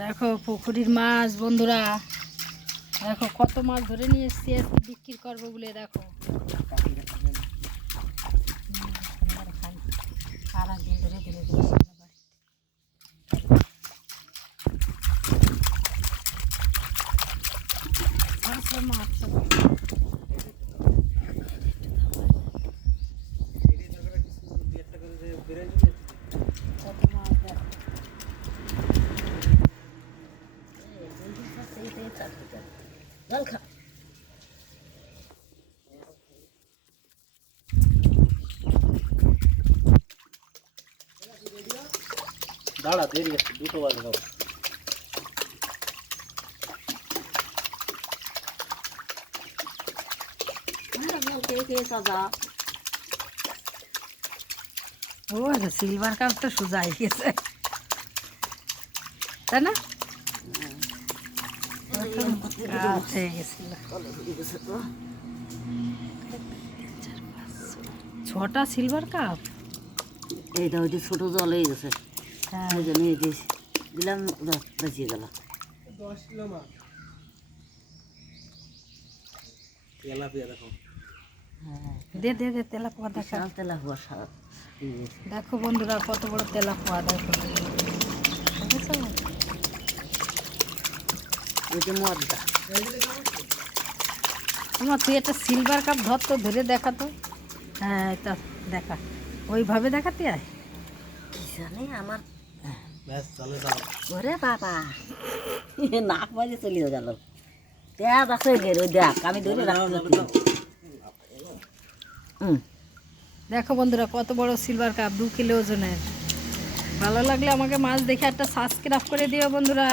দেখো পুকুরির মাছ, বন্ধুরা। দেখো কত মাছ ধরে নিয়ে এসছি বিক্রি করব বলে, দেখো। আর ধরে ধরে মাছ জল খা দাঁড়া দেরি আছে দুটো বাজে সাজা ও সিলভার কাপ তো সোজা হয়ে গেছে। তাই না? হয়ে। ছটা সিলভার কাপ এইটা ওই যে ছোট জল হয়ে গেছে। হ্যাঁ। ওই জন্য এই যে দিলাম বেঁচিয়ে গেল। দেখো। হ্যাঁ। দে দে দে তেলা পোয়া দেখা তেলা দেখো বন্ধুরা কত বড় তেলা পোয়া দেখো? ওই যে মদটা। তোমার তুই একটা সিলভার কাপ ধর তো ধরে দেখা তো। হ্যাঁ এটা দেখা। ওইভাবে দেখাতে আয় কি জানি আমার ওরে বাবা। নাক বাজে চলে গেল। দেখ আছে গের ওই দেখ আমি ধরে হুম। দেখো বন্ধুরা কত বড় সিলভার কাপ দু কিলো ওজনের। ভালো লাগলে আমাকে মাছ দেখে একটা সাবস্ক্রাইব করে দিও বন্ধুরা।